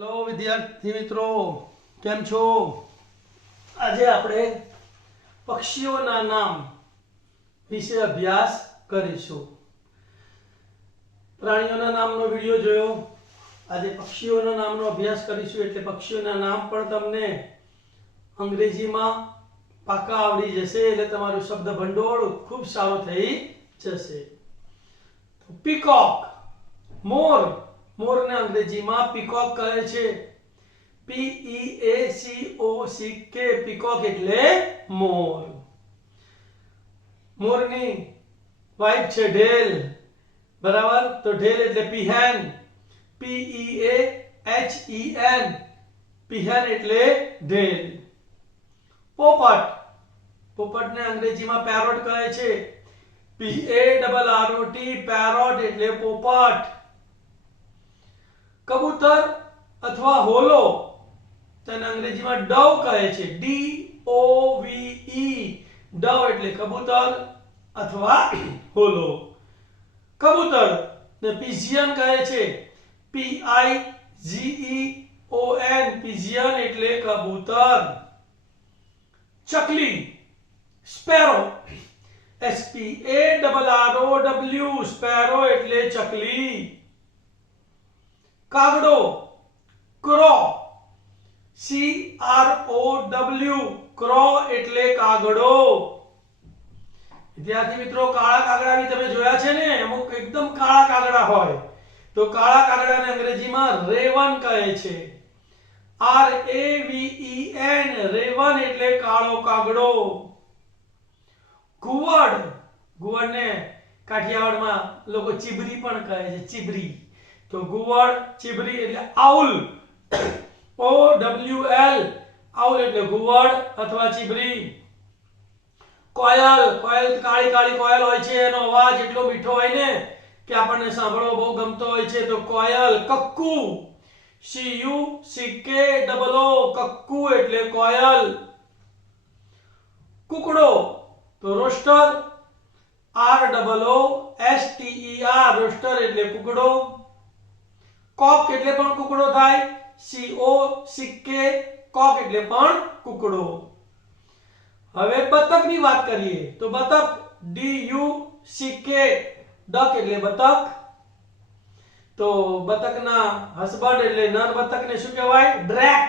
Hello विद्यार्थी मित्रों केम छो। आज આપણે પક્ષીઓના નામ વિશે અભ્યાસ કરીશું। પ્રાણીઓના નામનો વિડિયો જોયો, આજે પક્ષીઓના નામનો અભ્યાસ કરીશું। એટલે પક્ષીઓના નામ પણ તમને અંગ્રેજીમાં પાકા આવડી જશે, એટલે તમારું શબ્દ ભંડોળ ખૂબ સારું થઈ જશે। તો પીકોક, મોર, મોરને અંગ્રેજીમાં પીકોક કહે છે। PEACOCK, પીકોક એટલે મોર। મોરની વાઇફ છે ઢેલ, બરાબર। તો ઢેલ એટલે પીહેન, PEAHEN, પીહેન એટલે ઢેલ। પોપટ, પોપટને અંગ્રેજીમાં પેરોટ કહે છે। PARROT, પેરોટ એટલે પોપટ। કબૂતર અથવા હોલો, તેને અંગ્રેજીમાં ડવ કહે છે। DOVE, ડવ એટલે કબૂતર અથવા હોલો। કબૂતર ને પિજિયન કહે છે। PIGEON, પિજિયન એટલે કબૂતર। ચકલી, સ્પેરો, SPARROW, સ્પેરો એટલે ચકલી। કાગડો, ક્રો, CROW, ક્રો એટલે કાગડો। વિદ્યાર્થી મિત્રો, કાળા કાગડા બી તમે જોયા છે ને, અમુક એકદમ કાળા કાગડા હોય તો કાળા કાગડાને અંગ્રેજીમાં રેવન કહે છે। RAVEN, રેવન એટલે કાળો કાગડો। ઘુવડ, ઘુવડને કાઠિયાવાડમાં લોકો ચીબરી પણ કહે છે, ચીબરી। તો ઘુવડ, ચીબરી એટલે આઉલ, OWL, આઉલ એટલે ઘુવડ અથવા ચીબરી। કોયલ, કોયલ કાળી કાળી કોયલ હોય છે, એનો અવાજ એટલો મીઠો હોય ને કે આપણને સાંભળવો બહુ ગમતો હોય છે, તો કોયલ। કક્કુ, CUCKOO, કક્કુ એટલે કોયલ। કુકડો, તો રોસ્ટર, ROOSTER, રોસ્ટર એટલે કુકડો। કોક એટલે પણ કુકડો થાય, COCK, કોક એટલે પણ કુકડો। હવે બતકની વાત કરીએ તો બતક, DUCK, ડક એટલે બતક। તો બતકના હસબન્ડ એટલે નર બતકને શું કહેવાય? ડ્રેક,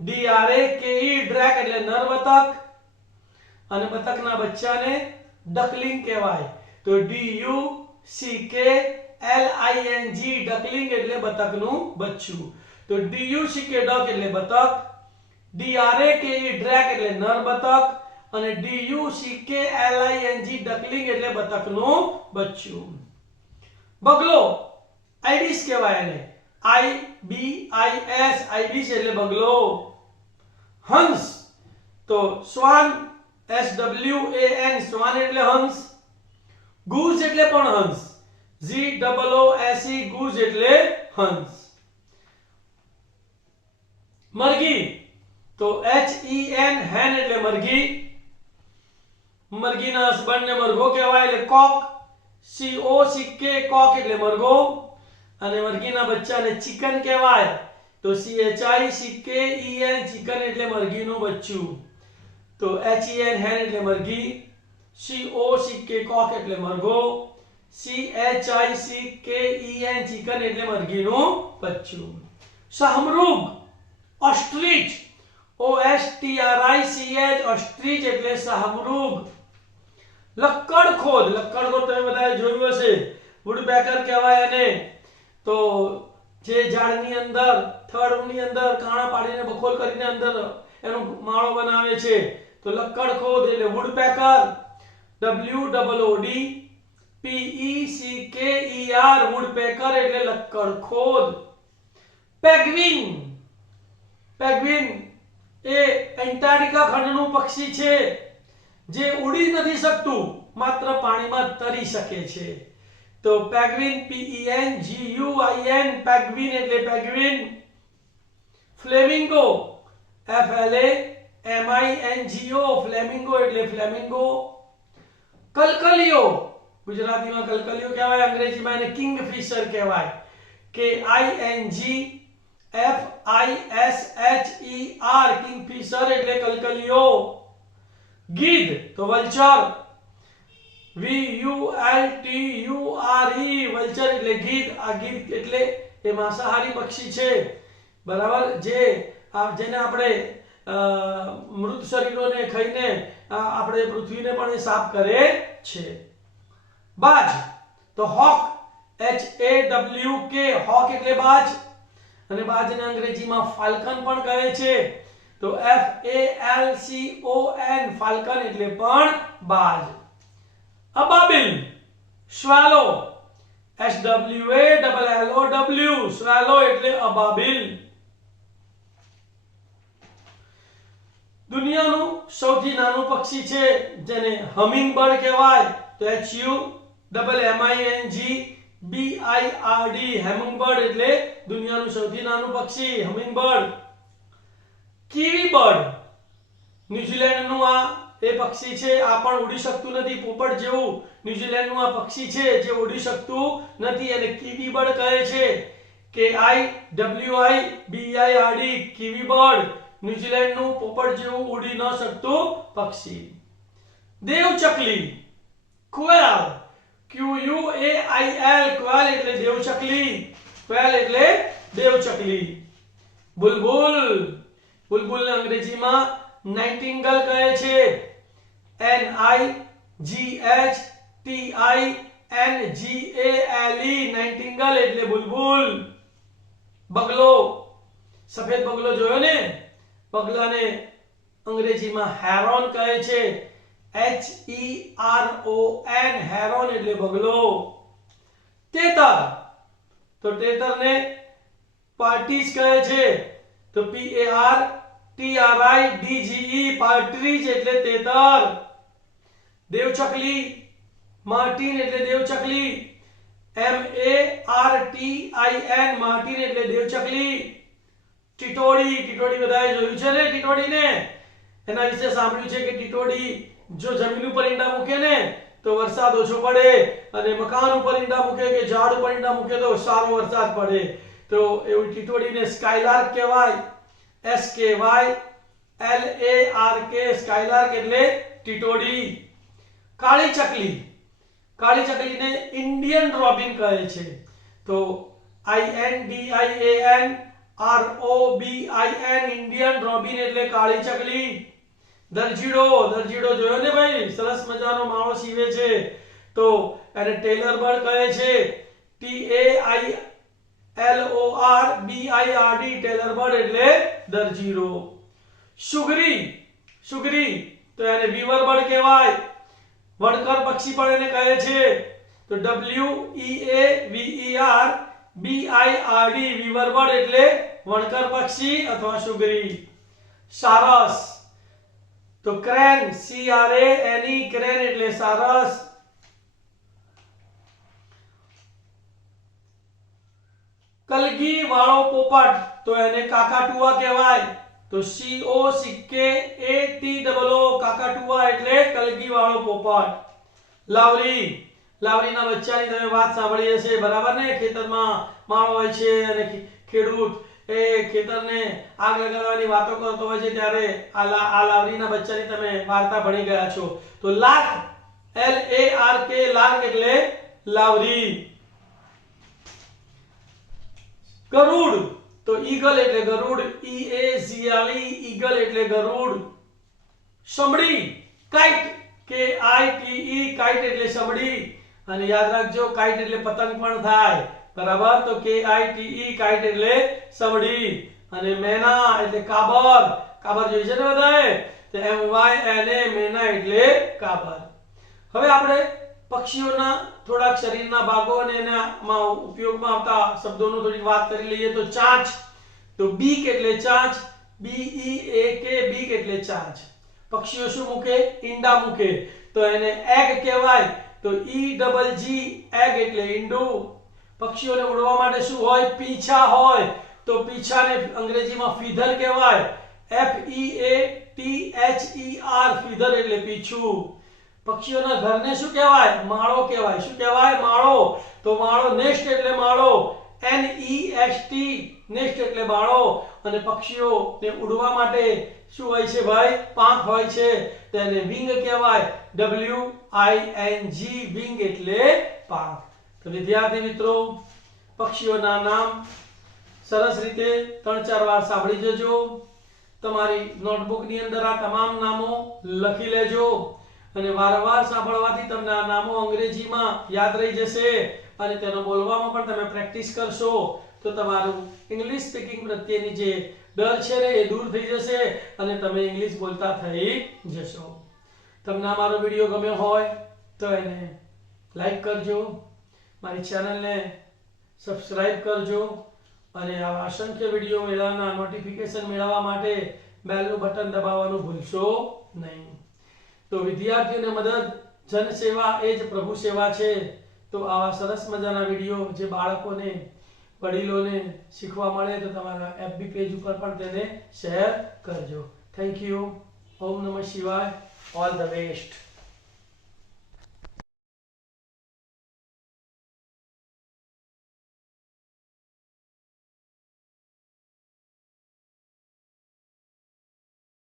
DRAKE, ડ્રેક એટલે નર બતક। અને બતકના બચ્ચાને ડકલિંગ કહેવાય, તો DUCKLING, ડકલિંગ એટલે બતકનું બચ્ચું। તો DUCK, ડક એટલે બતક, DRAKE, ડ્રેક એટલે નર બતક, અને DUCKLING, ડકલિંગ એટલે બતકનું બચ્ચું। બગલો, આઇબિસ કહેવાય એને, IBIS, આઇબિસ એટલે બગલો। હંસ, તો શ્વાન, SWAN, શ્વાન એટલે હંસ। ગૂઝ એટલે પણ હંસ, GOOSE, ગૂઝ એટલે હંસ। મરઘી, તો HEN, હેન એટલે મરઘી। મરઘીના હસબન્ડને મરઘો કહેવાય એટલે કોક, COCK, કોક એટલે મરઘો। અને મરઘીના બચ્ચાને ચિકન કહેવાય, તો CHICKEN, ચિકન એટલે મરઘીનું બચ્ચું। તો HEN, હેન એટલે મરઘી, COCK, કોક એટલે મરઘો, CHICKEN, ચિકન એટલે મરઘીનું બચ્ચું। શાહમૃગ, ઓસ્ટ્રીચ, OSTRICH, ઓસ્ટ્રીચ એટલે શાહમૃગ। લક્કડખોદ, લક્કડખોદ તમે બધાએ જોયું હશે, વુડપેકર કહેવાય એને। તો જે ઝાડની અંદર, થડની અંદર કાણા પાડીને બખોલ કરીને અંદર એનો માળો બનાવે છે, તો લક્કડખોદ એટલે વુડપેકર, WOODPECKER, વુડપેકર એટલે લક્કડખોદ। પેગ્વિન, પેગ્વિન એ એન્ટાર્કટિકા ખંડનું પક્ષી છે જે ઉડી નથી શકતું, માત્ર પાણીમાં તરી શકે છે। તો પેગ્વિન, PENGUIN, પેગ્વિન એટલે પેગ્વિન। ફ્લેમિંગો, FLAMINGO, ફ્લેમિંગો એટલે ફ્લેમિંગો। કલકલિયો, ગુજરાતીમાં કલકલિયો કહેવાય, અંગ્રેજીમાં એને કિંગફિશર કહેવાય, KING FISHER કિંગફિશર એટલે કલકલિયો. ગીધ તો વલ્ચર, VULTURE વલ્ચર એટલે ગીધ. આ ગીધ એટલે એ માંસાહારી પક્ષી છે, બરાબર, જેને આપણે મૃત શરીરોને ખાઈને આપણે પૃથ્વીને પણ એ સાફ કરે છે. બાજ તો હોક, HAWK હોક એટલે બાજ, અને બાજને અંગ્રેજીમાં ફાલ્કન પણ કહે છે. તો FALCON ફાલ્કન એટલે પણ બાજ. અબાબિલ સ્વાલો, SWALLOW સ્વાલો એટલે અબાબિલ. દુનિયાનું સૌથી નાનું પક્ષી છે જેને હમિંગ બર્ડ કહેવાય, તો HUMMINGBIRD હેમિંગ બર્ડ એટલે દુનિયાનું સૌથી નાનું પક્ષી હમિંગ બર્ડ. કીવી બર્ડ ન્યુઝીલેન્ડનું આ એ પક્ષી છે. આ પણ ઉડી શકતું નથી, પોપટ જેવું ન્યુઝીલેન્ડનું આ પક્ષી છે જે ઉડી શકતું નથી, અને કીવી બર્ડ કહે છે. KIWIBIRD કીવી બર્ડ ન્યુઝીલેન્ડનું પોપટ જેવું ઉડી ન શકતું પક્ષી. દેવચકલી, ક્વેલ, QUAIL ક્વેલ એટલે દેવચકલી, ક્વેલ એટલે દેવચકલી. બુલબુલ, બુલબુલને અંગ્રેજીમાં નાઇટિંગેલ કહે છે, NIGHTINGALE નાઇટિંગેલ એટલે બુલબુલ. બગલો, સફેદ બગલો જોયો ને, બગલાને અંગ્રેજીમાં હેરોન કહે છે, HERON હેરોન એટલે બગલો. તેતર તો તેતરને પાર્ટીજ કહે છે, તો PARTRIDGE પાર્ટ્રીજ એટલે તેતર. દેવચકલી, માર્ટિન એટલે દેવચકલી, MARTIN માર્ટિન એટલે દેવચકલી. ટીટોડી, ટીટોડી બધાએ જોયું છે ને, ટીટોડીને એના વિશે સાંભળ્યું છે કે ટીટોડી જો જમીન ઉપર ઈંડા મૂકે ને તો વરસાદ ઓછો પડે, અને મકાન ઉપર ઈંડા મૂકે કે ઝાડ ઉપર ઈંડા મૂકે તો સારો વરસાદ પડે. તો એવું ટીટોડીને સ્કાયલાર્ક કહેવાય, SKYLARK સ્કાયલાર્ક એટલે ટીટોડી. કાળી ચકલી, કાળી ચકલીને ઇન્ડિયન રોબિન કહે છે, તો INDIAN ROBIN ઇન્ડિયન રોબિન એટલે કાળી ચકલી. દરજીડો, દરજીડો જોયો ને ભાઈ, સરસ મજાનો માળો સીવે છે, તો એને ટેલર બર્ડ કહે છે, TAILORBIRD ટેલર બર્ડ એટલે દરજીડો. સુગરી, સુગરી તો એને વીવર બર્ડ કહેવાય, વડકર પક્ષી પણ એને કહે છે, તો WEAVERBIRD વીવર બર્ડ એટલે વણકર પક્ષી અથવા સુગરી. સારસ તો ક્રેન, CRANE ક્રેન એટલે સારસ. કલગી વાળો પોપટ તો એને કાકાટુઆ કહેવાય, તો COCKATOO કાકાટુઆ એટલે કલગી વાળો પોપટ. લાવરી, લાવરીના બચ્ચાની તમે વાત સાંભળી હશે, બરાબર ને, ખેતરમાં માળો હોય છે અને ખેડૂત એ ખેતરને આગ લગાડવાની વાતો કરતો હોય છે ત્યારે આ લાવરીના બચ્ચાની તમે વાર્તા ભણી ગયા છો. તો લાર્ક, LARK લાર્ક એટલે લાવરી. ગરુડ તો ઈગલ એટલે ગરુડ, EAGLE ઈગલ એટલે ગરુડ. સમડી, કાઇટ, KITE કાઇટ એટલે સમડી, અને યાદ રાખજો કાઇટ એટલે પતંગ પણ થાય, બરાબર, તો KITE કાઇટ એટલે સમડી. અને મેના એટલે કાબર, કાબર જોઈ છે ને બધાએ, તો MYNA મેના એટલે કાબર. હવે આપણે પક્ષીઓના થોડાક શરીરના ભાગો અને એનામાં ઉપયોગમાં આવતા શબ્દોનો થોડી વાત કરી લઈએ. તો ચાંચ, તો બીક એટલે ચાંચ, BEAK બીક એટલે ચાંચ. પક્ષીઓ શું મૂકે? ઈંડા મૂકે, તો એને એગ કહેવાય, તો EGG એગ એટલે ઈંડું. પક્ષીઓને ઉડવા માટે શું હોય? પીંછા હોય, તો પીંછાને અંગ્રેજીમાં ફીધર કહેવાય, FEATHER ફીધર એટલે પીંછું. પક્ષીઓના ઘરને શું કહેવાય? માળો કહેવાય. શું કહેવાય? માળો. તો માળો, નેસ્ટ એટલે માળો, NEST નેસ્ટ એટલે બાળો, અને પક્ષીઓ ને ઉડવા માટે શું હોય છે ભાઈ? પાંખ હોય છે, તેને વિંગ કહેવાય. WING વિંગ એટલે પાંખ. તો વિદ્યાર્થી મિત્રો, પક્ષીઓના નામ સરસ રીતે 3-4 વાર સાંભળી જજો. તમારી નોટબુકની અંદર આ તમામ નામો લખી લેજો, અને વારંવાર સાંભળવાથી તમને આ નામો અંગ્રેજીમાં યાદ રહી જશે, અને તેનો બોલવામાં પણ તમે પ્રેક્ટિસ કરશો તો તમારું ઇંગ્લિશ સ્પીકિંગ પ્રત્યેની જે ડર છે ને એ દૂર થઈ જશે, અને તમે ઇંગ્લિશ બોલતા થઈ જશો. તમને આ મારો વિડીયો ગમ્યો હોય તો એને લાઈક કરજો, મારી ચેનલને સબસ્ક્રાઇબ કરજો, અને આવા અસંખ્ય વિડીયો મેળવવાના નોટિફિકેશન મેળવવા માટે બેલનું બટન દબાવવાનું ભૂલશો નહીં. તો વિદ્યાર્થીઓને મદદ, જનસેવા એ જ પ્રભુ સેવા છે. તો આવા સરસ મજાના વિડીયો જે બાળકોને, વડીલોને શીખવા મળે તો તમારા FB પેજ ઉપર પણ તેને શેર કરજો. Thank you. ઓમ નમઃ શિવાય. All the best.